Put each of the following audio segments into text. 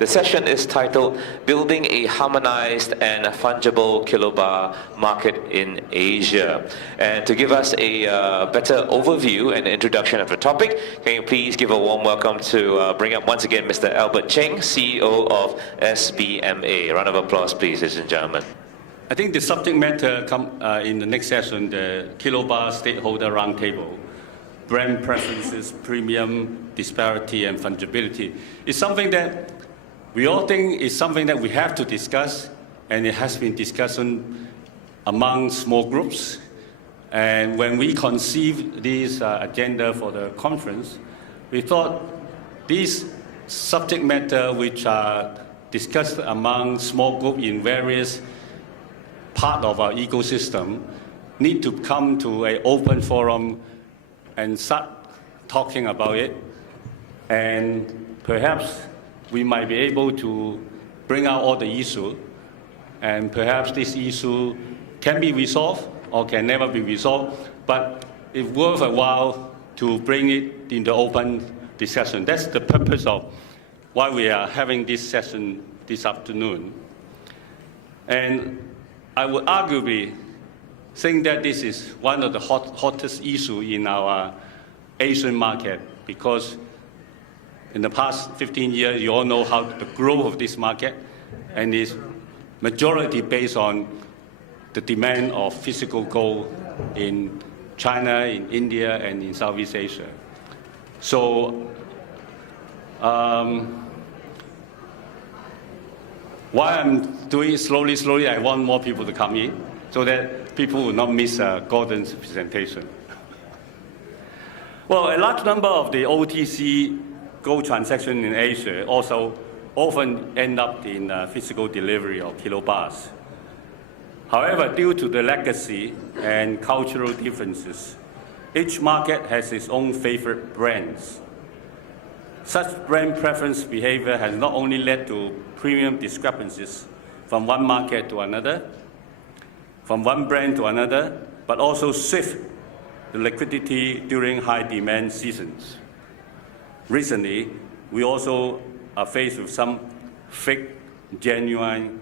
The session is titled Building a Harmonized and Fungible Kilobar Market in Asia. And to give us a better overview and introduction of the topic, can you please give a warm welcome to bring up once again Mr. Albert Cheung, CEO of SBMA. A round of applause, please, ladies and gentlemen. I think the subject matter in the next session, the Kilobar Stakeholder Roundtable, brand preferences, premium, disparity, and fungibility, is something that we all think is something that we have to discuss, and it has been discussed among small groups. And when we conceived this agenda for the conference, we thought these subject matter which are discussed among small groups in various part of our ecosystem need to come to an open forum and start talking about it. And perhaps we might be able to bring out all the issues, and perhaps this issue can be resolved or can never be resolved, but it's worth a while to bring it into open discussion. That's the purpose of why we are having this session this afternoon. And I would arguably think that this is one of the hottest issues in our Asian market, because in the past 15 years, you all know how the growth of this market, and is majority based on the demand of physical gold in China, in India, and in Southeast Asia. So why I'm doing it slowly, I want more people to come in so that people will not miss Gordon's presentation. Well, a large number of the OTC gold transactions in Asia also often end up in physical delivery of kilobars. However, due to the legacy and cultural differences, each market has its own favorite brands. Such brand preference behavior has not only led to premium discrepancies from one market to another, from one brand to another, but also shift the liquidity during high demand seasons. Recently, we also are faced with some fake, genuine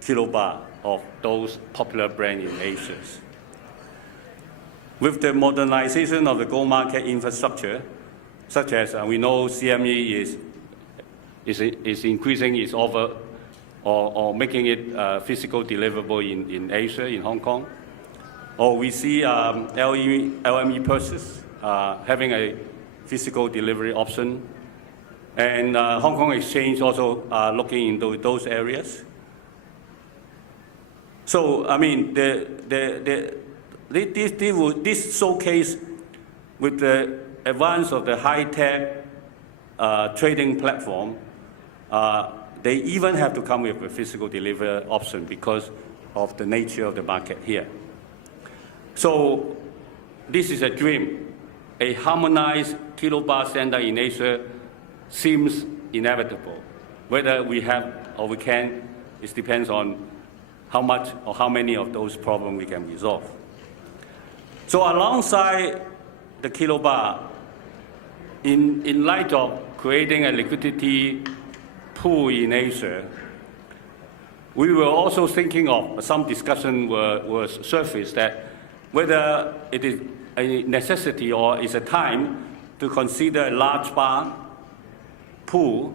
kilobar of those popular brands in Asia. With the modernization of the gold market infrastructure, such as we know CME is increasing its offer or making it physical deliverable in Asia, in Hong Kong. Or we see LME purses having a physical delivery option. And Hong Kong Exchange also looking into those areas. So, I mean, this showcase with the advance of the high-tech trading platform, they even have to come with a physical delivery option because of the nature of the market here. So this is a dream. A harmonized kilobar standard in Asia seems inevitable. Whether we have or we can, it depends on how much or how many of those problems we can resolve. So alongside the kilobar, in light of creating a liquidity pool in Asia, we were also thinking of some discussion was surfaced that whether it is a necessity or is a time to consider a large bar pool,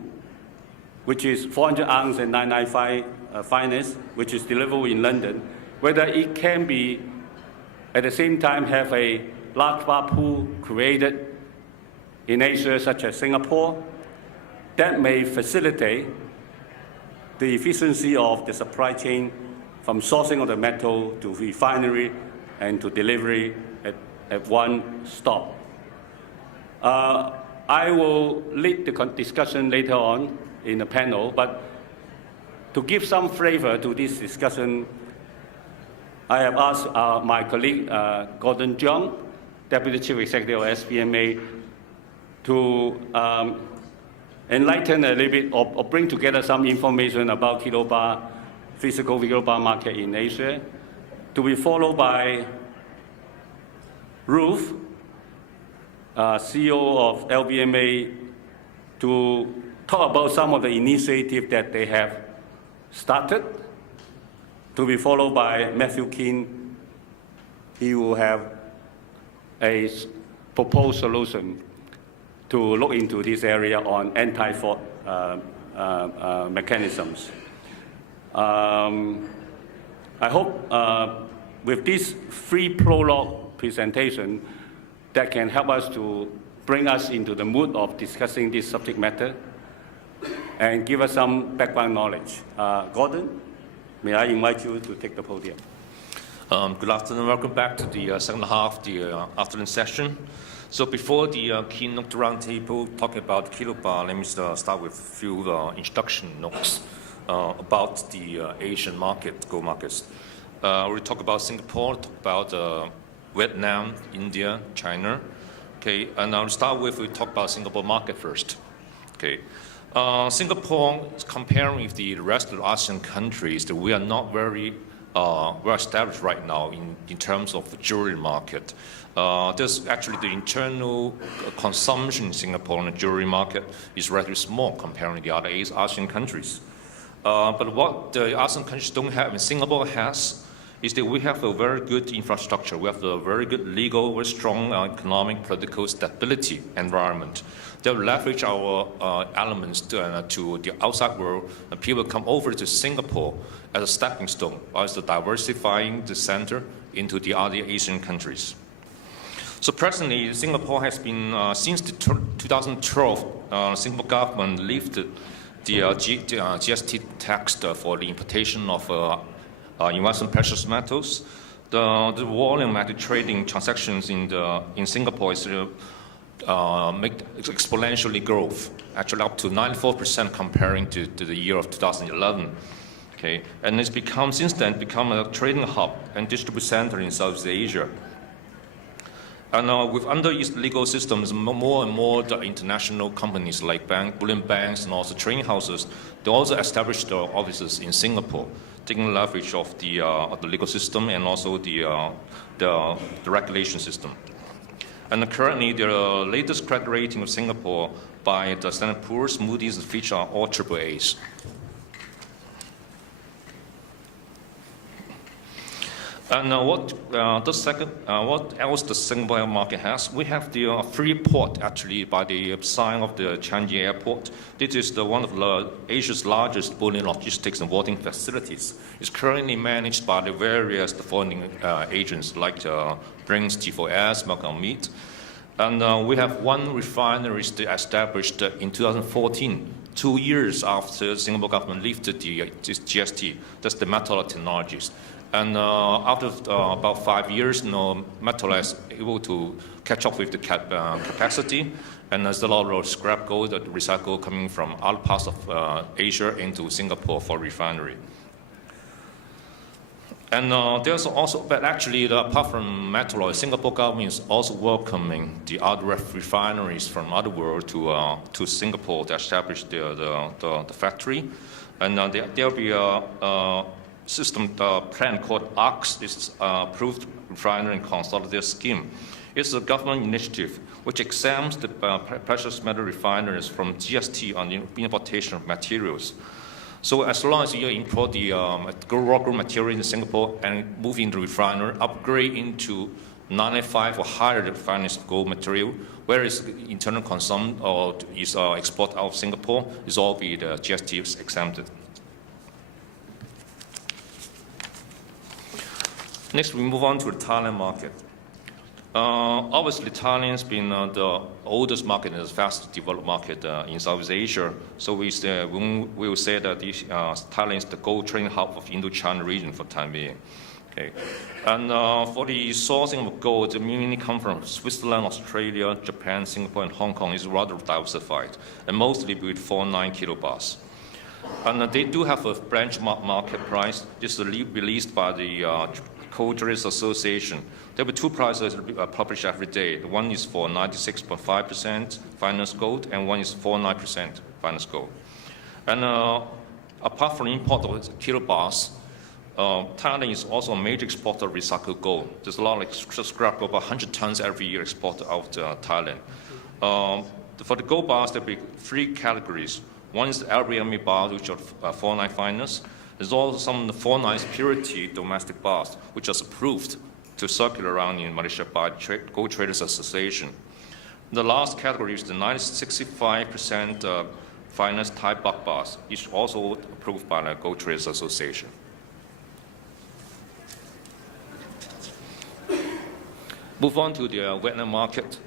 which is 400 ounce and 995 finest, which is deliverable in London, whether it can be at the same time have a large bar pool created in Asia, such as Singapore, that may facilitate the efficiency of the supply chain from sourcing of the metal to refinery and to delivery at one stop. I will lead the discussion later on in the panel, but to give some flavor to this discussion, I have asked my colleague, Gordon Cheung, Deputy Chief Executive of SBMA, to enlighten a little bit or bring together some information about physical kilobar market in Asia, to be followed by Ruth, CEO of LBMA, to talk about some of the initiatives that they have started, to be followed by Matthew King. He will have a proposed solution to look into this area on anti-fraud mechanisms. I hope with this free prologue presentation that can help us to bring us into the mood of discussing this subject matter and give us some background knowledge. Gordon, may I invite you to take the podium? Good afternoon. Welcome back to the second half of the afternoon session. So before the keynote roundtable talking about Kilobar, let me start with a few introduction notes about the Asian market, gold markets. We'll talk about Singapore, talk about Vietnam, India, China. Okay, and I'll start with, we talk about Singapore market first. Okay. Singapore, comparing with the rest of the ASEAN countries, that we are not very well established right now in terms of the jewelry market. There's actually the internal consumption in Singapore and the jewelry market is relatively small comparing to the other ASEAN countries. But what the ASEAN countries don't have and Singapore has is that we have a very good infrastructure. We have a very good legal, very strong economic, political stability environment that leverage our elements to the outside world. And people come over to Singapore as a stepping stone, as diversifying the center into the other Asian countries. So presently, Singapore has been, since 2012, Singapore government lifted the GST tax for the importation of investment precious metals. The volume of the trading transactions in Singapore is exponentially growth, actually up to 94% comparing to the year of 2011. Okay, and it's become since then become a trading hub and distribution center in Southeast Asia. And with under its legal systems, more and more the international companies like Bullion banks and also trading houses, they also established their offices in Singapore, taking leverage of the legal system and also the regulation system. And currently, the latest credit rating of Singapore by the Standard & Poor's, Moody's, and Fitch are all AAAs. And what else the Singapore market has? We have the free port actually by the sign of the Changi Airport. This is one of Asia's largest bullion logistics and vaulting facilities. It's currently managed by the various foreign agents like Brink's, T4S, Malcolm Mead. And we have one refinery established in 2014, 2 years after the Singapore government lifted the GST. That's the Metal Technologies. And after about 5 years, metal is able to catch up with the capacity, and there's a lot of scrap gold, recycled coming from other parts of Asia into Singapore for refinery. And there's also, but actually, apart from metal, Singapore government is also welcoming the other refineries from other world to Singapore to establish the factory, and there'll be a system plan called ARCS. This is Approved Refinery and Consolidated Scheme. It's a government initiative which exempts the precious metal refineries from GST on the importation of materials. So as long as you import the raw gold material in Singapore and move into refinery, upgrade into 95 or higher refineries of gold material, whereas internal consumption or is export out of Singapore, is all be the GST exempted. Next, we move on to the Thailand market. Obviously, Thailand has been the oldest market and the fastest developed market in Southeast Asia. So we will say that Thailand is the gold trading hub of Indo-China region for time being. Okay. And for the sourcing of gold, it mainly comes from Switzerland, Australia, Japan, Singapore, and Hong Kong. Is rather diversified, and mostly with 49 kilobars. And they do have a benchmark market price. This is released by the Gold Traders Association. There will be two prices published every day. One is for 96.5% finance gold, and one is for 9% finance gold. And apart from import of kilobars, Thailand is also a major exporter of recycled gold. There's a lot of scrap gold, about 100 tons every year exported out of Thailand. For the gold bars, there will be three categories. One is the SBMA bars, which are 4-9 finest. There's also some 4-9 purity domestic bars, which are approved to circulate around in Malaysia by the Gold Traders Association. The last category is the 65% finest Thai buck bars, which also approved by the Gold Traders Association. Move on to the Vietnam market.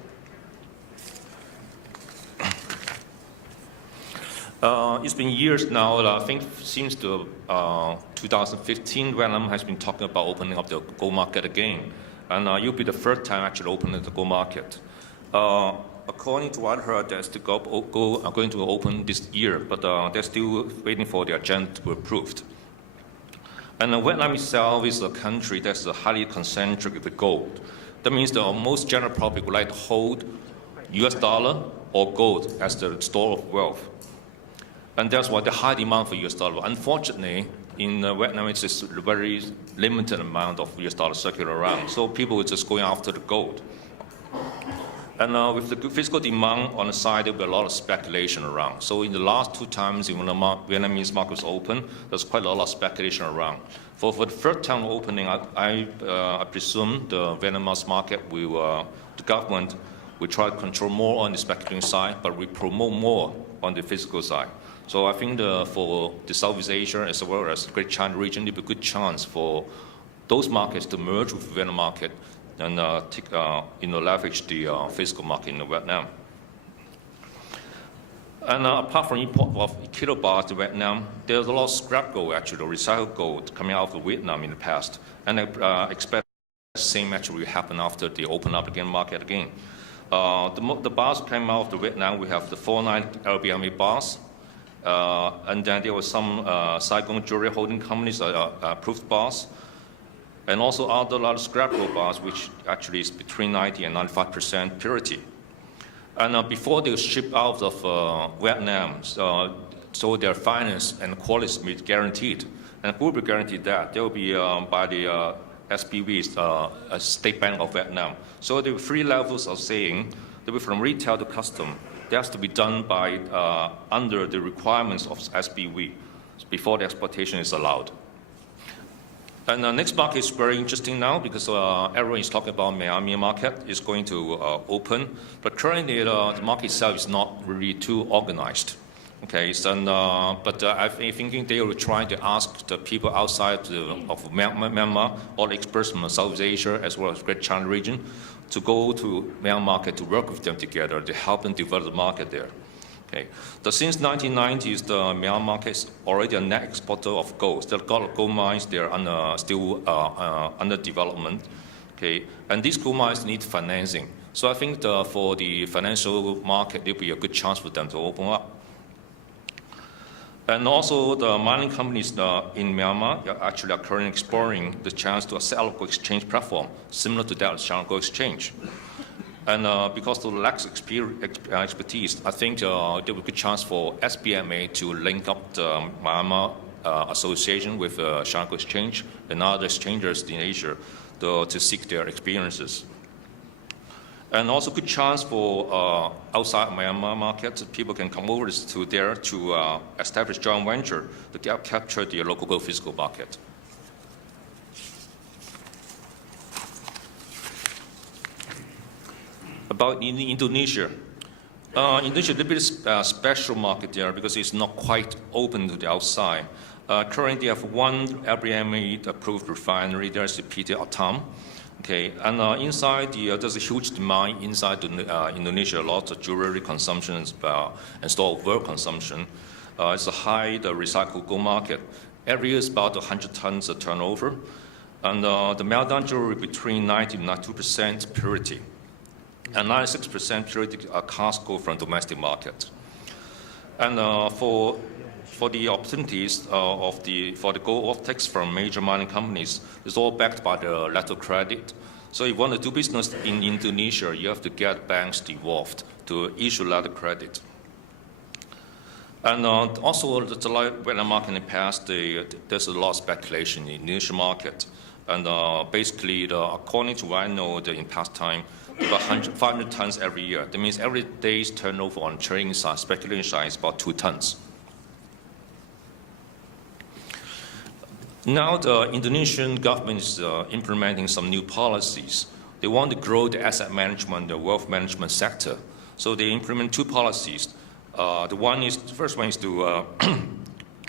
It's been years now. I think since 2015, Vietnam has been talking about opening up the gold market again, and you'll be the first time actually opening the gold market. According to what I heard, they're still going to open this year, but they're still waiting for the agenda to be approved. And Vietnam itself is a country that's highly concentric with gold. That means the most general public would like to hold US dollar or gold as the store of wealth. And that's why the high demand for US dollar. Unfortunately, in Vietnam, it's just a very limited amount of US dollar circulating around. So people are just going after the gold. And with the physical demand on the side, there will be a lot of speculation around. So in the last 2 times when the Vietnamese market was open, there's quite a lot of speculation around. For the first time opening, I presume the Vietnamese market will, the government will try to control more on the speculating side, but we promote more on the physical side. So I think for the Southeast Asia as well as the Great China region, it will be a good chance for those markets to merge with the Vietnam market and leverage the physical market in Vietnam. And apart from import of kilobars to Vietnam, there's a lot of scrap gold, actually, or recycled gold coming out of Vietnam in the past. And I expect the same actually will happen after they open up again market again. The bars came out of Vietnam. We have the 4-9 SBMA bars. And then there was some Saigon jewelry holding companies approved bars. And also other large scrap gold bars, which actually is between 90 and 95% purity. And before they ship out of Vietnam, so their finance and quality will be guaranteed. And who will be guaranteed that? They will be by the SBV, State Bank of Vietnam. So there are 3 levels of saying that we from retail to custom. That has to be done by under the requirements of SBV before the exportation is allowed. And the next market is very interesting now because everyone is talking about Myanmar market is going to open, but currently the market itself is not really too organized. Okay, so, but I'm thinking they will try to ask the people outside of Myanmar, all experts from Southeast Asia as well as Great China region, to go to Myanmar market to work with them together to help them develop the market there. Okay. Since 1990s, the Myanmar market is already a net exporter of gold. There are a lot of gold mines there still under development. Okay. And these gold mines need financing. So I think for the financial market, it will be a good chance for them to open up. And also the mining companies in Myanmar actually are currently exploring the chance to set up an exchange platform similar to that of Shanghai Gold Exchange. And because of the lack of expertise, I think there will be a good chance for SBMA to link up the Myanmar association with Shanghai Gold Exchange and other exchanges in Asia to seek their experiences. And also good chance for outside Myanmar market, people can come over to there to establish joint venture to capture the local gold physical market. About Indonesia. Indonesia is a bit special market there because it's not quite open to the outside. Currently, they have one SBMA approved refinery. There's the PT Atam. Okay, and inside there's a huge demand inside Indonesia. Lots of jewelry consumption and store of work consumption. It's a high recycled gold market. Every year is about 100 tons of turnover, and the meltdown jewelry between 90 and 92% purity. And 96% purity cast gold from domestic market. And for the opportunities for the gold offtakes from major mining companies, it's all backed by the letter of credit. So if you want to do business in Indonesia, you have to get banks involved to issue letter of credit. And also the Vietnam market in the past, there's a lot of speculation in the Indonesian market. And basically, according to what I know, in past time, about 500 tons every year. That means every day's turnover on trading side, speculation side is about 2 tons. Now the Indonesian government is implementing some new policies. They want to grow the asset management, the wealth management sector. So they implement two policies. The first one is to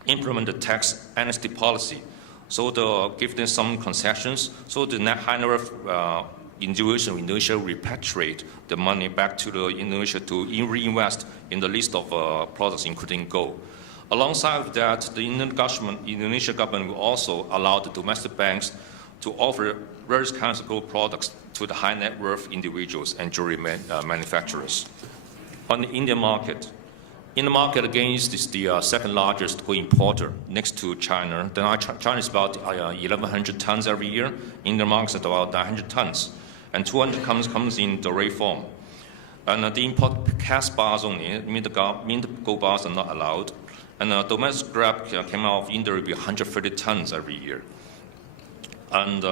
implement the tax amnesty policy. So to give them some concessions, so the net high net worth individual in Indonesia repatriate the money back to Indonesia to reinvest in the list of products, including gold. Alongside of that, the Indonesian government will also allow the domestic banks to offer various kinds of gold products to the high net worth individuals and jewelry manufacturers. On the Indian market, in the market again is the second largest gold importer next to China. China is about 1,100 tons every year. Indian market is about 900 tons. And 200 comes in the ray form. And the import cast bars only, mint gold bars are not allowed. And domestic scrap came out of India will be 130 tons every year. And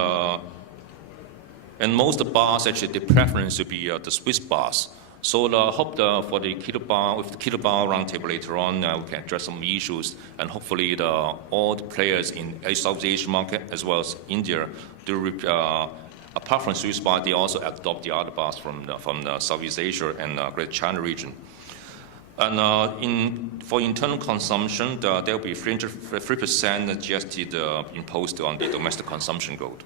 most of the bars, actually, the preference would be the Swiss bars. So I hope for the Kilobar, with the Kilobar Roundtable later on, we can address some issues, and hopefully all the players in South Asian market as well as India, apart from Swiss bar, they also adopt the other bars from the Southeast Asia and Greater China region. And for internal consumption, there will be 3% GST imposed on the domestic consumption gold.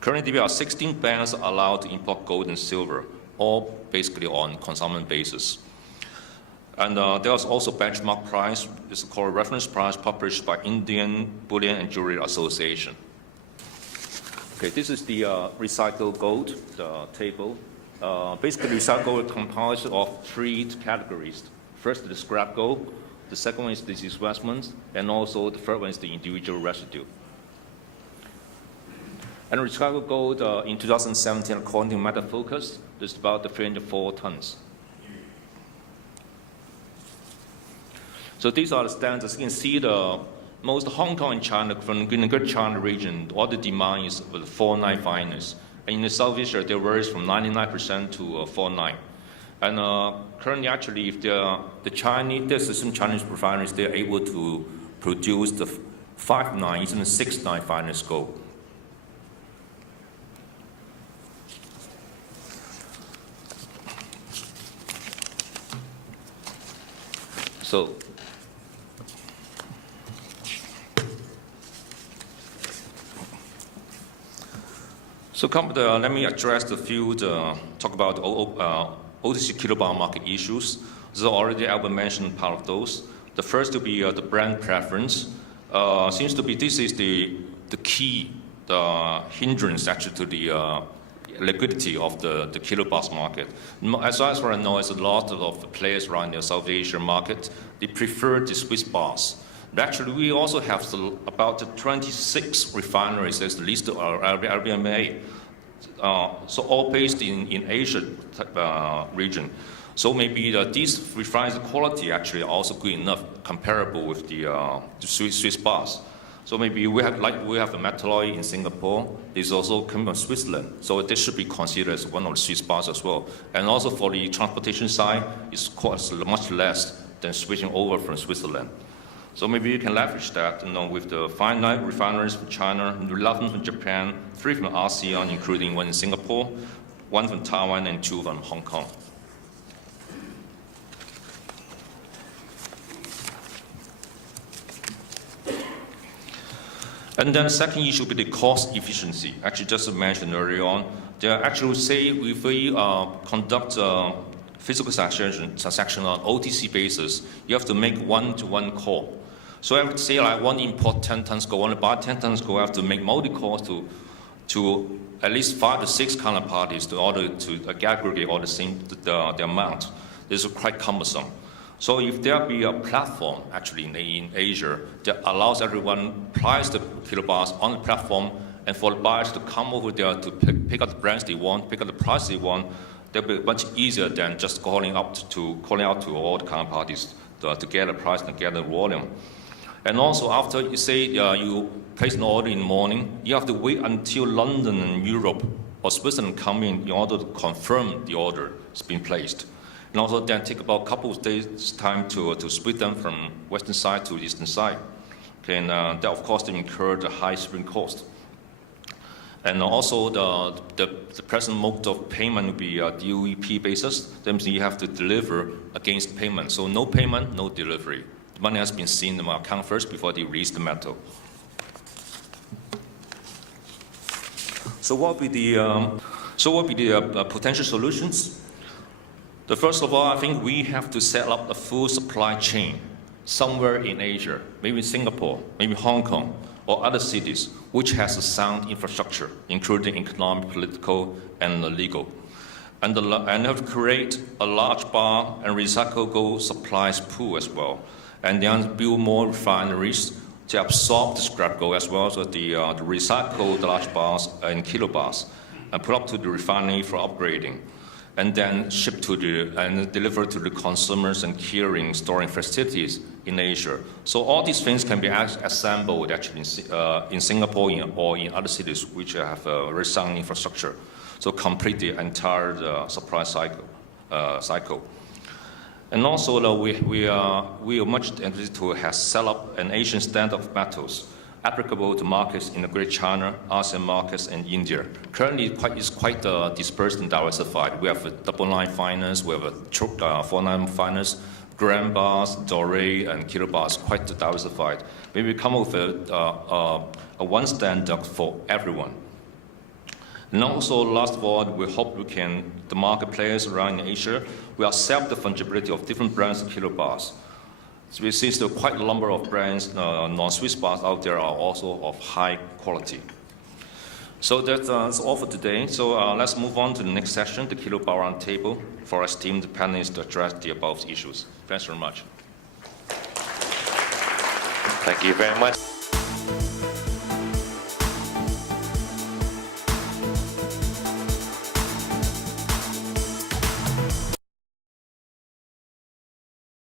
Currently, there are 16 banks allowed to import gold and silver, all basically on consumption basis. And there is also benchmark price. It's called reference price published by Indian Bullion and Jewelry Association. Okay, this is the recycled gold, the table. Basically, recycled gold composed of three categories. First, the scrap gold. The second one is the investments, and also the third one is the individual residue. And recycled gold in 2017, according to Meta Focus, is about 304 tons. So these are the standards. You can see most Hong Kong and China, from the Greater China region, all the demand is with 4.9 fineness. And in the South Asia, there varies from 99% to 4.9. And currently, actually, if there's some Chinese refineries, they're able to produce the 5.9, even 6.9 fineness gold. Let me address the few, talk about OTC Kilobar market issues. So already Albert mentioned part of those. The first to be the brand preference. Seems to be this is the key, the hindrance actually to the liquidity of the kilobars market. As far as I know, there's a lot of players around the South Asian market. They prefer the Swiss bars. But actually, we also have about 26 refineries that's listed on our SBMA. So all based in Asia region. So maybe these refineries quality actually are also good enough, comparable with the Swiss bars. So maybe we have a metalloy in Singapore. There's also coming from Switzerland. So this should be considered as one of the Swiss bars as well. And also for the transportation side, it's costs much less than switching over from Switzerland. So maybe you can leverage that, with the 5 refineries from China, 11 from Japan, 3 from ASEAN, including 1 in Singapore, 1 from Taiwan, and 2 from Hong Kong. And then the second issue will be the cost efficiency. Actually, just mentioned earlier on, they actually say if we conduct physical transaction on OTC basis, you have to make one-to-one call. So I would say I want to import 10 tons gold, I want to buy 10 tons gold, I have to make multi-calls to at least 5 to 6 counterparties in order to aggregate all the amount. This is quite cumbersome. So if there be a platform actually in Asia that allows everyone price the kilobars on the platform, and for the buyers to come over there to pick up the brands they want, pick up the price they want, that'll be much easier than just calling out to all the counterparties to get a price and get a volume. And also after you say you place an order in the morning, you have to wait until London and Europe or Switzerland come in order to confirm the order has been placed. And also then take about a couple of days time to split them from western side to eastern side. Okay, and that of course they incur the high shipping cost. And also the present mode of payment will be a DOEP basis. That means you have to deliver against payment. So no payment, no delivery. The money has been seen in my account first before they release the metal. So what will be the potential solutions? The first of all, I think we have to set up a full supply chain somewhere in Asia, maybe Singapore, maybe Hong Kong, or other cities, which has a sound infrastructure, including economic, political, and legal. And have to create a large bar and recyclable supplies pool as well. And then build more refineries to absorb the scrap gold as well as the recycled large bars and kilobars, and put up to the refinery for upgrading, and then ship and deliver to the consumers and curing, storing facilities in Asia. So all these things can be assembled actually in Singapore or in other cities which have a very sound infrastructure. So complete the entire supply cycle. And also we are much interested to have set up an Asian standard of metals applicable to markets in the Greater China, ASEAN markets, and India. Currently, it's quite dispersed and diversified. We have a double-line finance, we have a four-line finance, gram bars, doré, and kilo bars, quite diversified. Maybe come up with a one standard for everyone. And also, last of all, we hope the market players around in Asia will accept the fungibility of different brands of kilo bars. So we see still quite a number of brands, non-Swiss bars out there are also of high quality. So that's all for today. So let's move on to the next session, the Kilobar Roundtable, for our esteemed panelists to address the above issues. Thanks very much. Thank you very much.